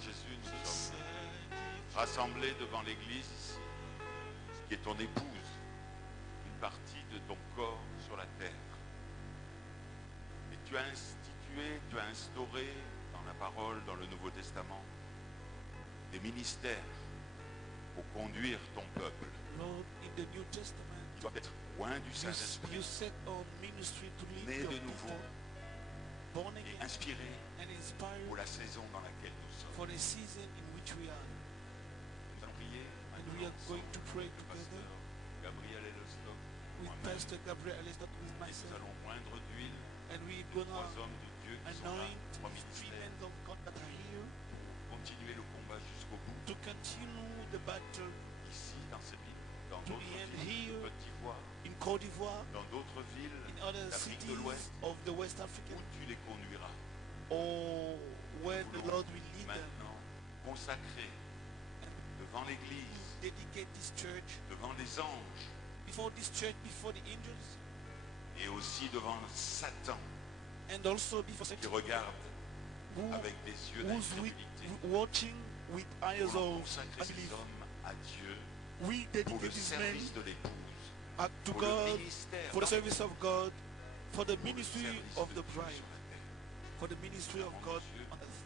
Jésus, nous sommes rassemblés devant l'église ici, qui est ton épouse, une partie de ton corps sur la terre. Et tu as institué, tu as instauré dans la parole, dans le Nouveau Testament, des ministères pour conduire ton peuple. Lord, in the New Testament, Ils doivent être loin du you Saint-Esprit, set on ministry to lead nés your de nouveau people, born et again inspirés and inspired pour la saison dans laquelle nous sommes. for the season in which we are. Nous allons prier And we maintenant are going ensemble, to pray le together pasteur Gabriel Elostock, with moi-même, Pastor Gabriel Elliston, with et nous myself, allons moindre d'huile and we're les gonna trois hommes de Dieu qui sont là, anoint trois three ministères, men of God that are here pour continuer le combat jusqu'au bout, to continue the battle ici dans cette ville, dans to d'autres the end villes here de Côte d'Ivoire, in Côte d'Ivoire, dans d'autres villes in other d'Afrique de cities l'Ouest, of the West où African, tu les conduiras. or where Nous the voulons Lord will lead them. maintenant consacrer devant l'Église, Dedicate this church devant les anges before this church, before the angels, et aussi devant Satan and also before qui Satan, regarde who avec des yeux who's d'incrédulité. watching with eyes Nous voulons of consacrer ces unbelief. hommes à Dieu We pour le dedicate these men service de l'épouse, to pour le God, ministère, for the service of God, for the pour le ministry service of de the Dieu bride, sur la terre. for the ministry of God on earth.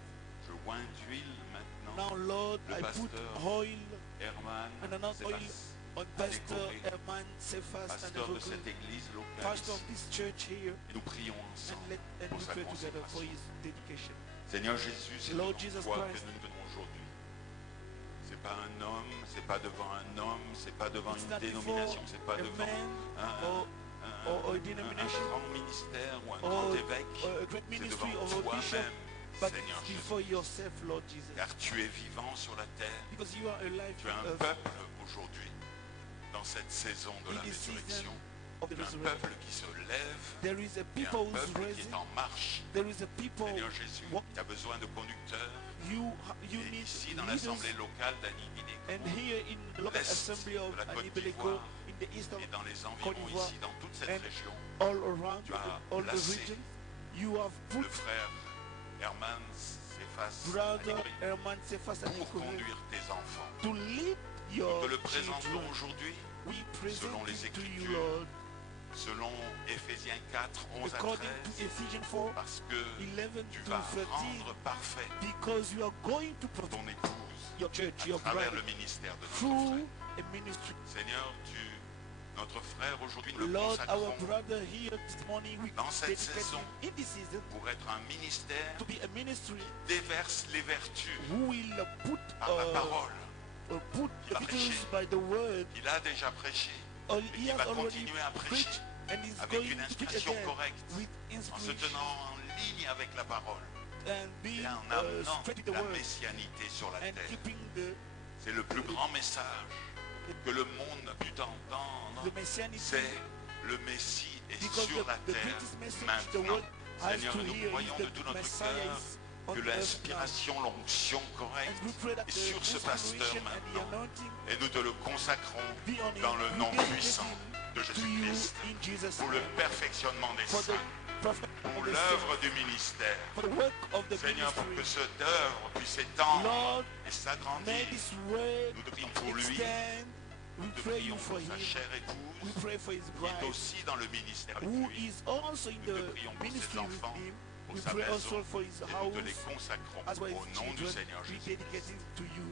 Je oins d'huile maintenant Now, Lord, le I put pasteur oil Herman and anoint oil Sébastien, on Pastor Herman Cephas and pasteur de Evoke, cette église locale pastor of ici. this church here, Et nous prions and ensemble we pour sa pray together for consécration. his dedication. Seigneur Jésus, c'est Lord devant Jesus toi Christ. que nous venons aujourd'hui. C'est pas un homme, c'est pas devant un homme, c'est pas devant It's une not dénomination, before c'est pas a devant man un, or a un denomination grand ministère ou un or grand évêque. a great C'est ministry devant or a bishop, toi-même, but Seigneur it's Jésus. before yourself, Lord Jesus. Car tu es vivant sur la terre. Because you are alive Tu as on un earth peuple aujourd'hui dans cette saison de in la the season résurrection. of the Tu as un resurrection. peuple qui se lève. There is a Et un people who's peuple qui raising. est en marche. There is a people Seigneur Jésus, walk. tu as besoin de conducteurs. You Et need ici, dans leaders. l'assemblée locale And d'Annie-Guinée here in the local l'Est assembly of de la Côte Anibeleko, d'Ivoire in the east of et dans les Côte environs d'Ivoire ici, dans toute cette and région, all around tu as all the placé region, you have le put frère Herman Cephas brother Anibri Herman Cephas and pour Ekove conduire tes enfants. to lead Nous your te le présentons children. aujourd'hui We present selon les it to you, Écritures, Lord, selon Éphésiens 4, 11 à according 13, to Ephesians 4, parce que 11 tu to vas 13, rendre parfait because you are going to protect ton épouse your church, à your travers bride, le ministère de notre through frère. a ministry. Seigneur, notre frère aujourd'hui, nous le Lord, our consacrons brother here this morning, we dans cette dedicate saison him in this season pour être un ministère to be a ministry qui déverse les vertus who will put par la parole put Il the a victories prêché. by the word. qu'il a déjà prêché Or et he qui has va already continuer à prêcher preached and is avec going une to preach inspiration again correcte, with en se inspiration tenant en ligne avec la parole and being et en amenant straight with the la word messianité sur la and terre. keeping the C'est le plus grand message que le monde n'a pu entendre. messianity, C'est le Messie est because sur la the terre greatest message the maintenant. world has Seigneur, to nous hear croyons is de that tout notre Messiah cœur is on que earth now. l'inspiration, l'onction And we correcte pray that est the sur ce pasteur inspiration and the maintenant. anointing Et nous te le consacrons be on him. dans le We nom dedicate puissant him de to you Jésus-Christ in Jesus' pour le name. perfectionnement des For the saints, prophet pour of the l'œuvre saints, du ministère. for the work of the Seigneur, pour que ministry. cette œuvre puisse s'étendre Lord, et s'agrandir. may this word Nous te prions pour lui. extend. We Nous te pray prions you for pour sa him. chère We épouse pray for his qui est bride, aussi dans le ministère avec who lui. is also in Nous te the prions pour ses ministry with enfants, him. pour We sa pray maison, also for his et nous te les house, consacrons as well au as nom du children. Seigneur We Jésus. dedicate it to you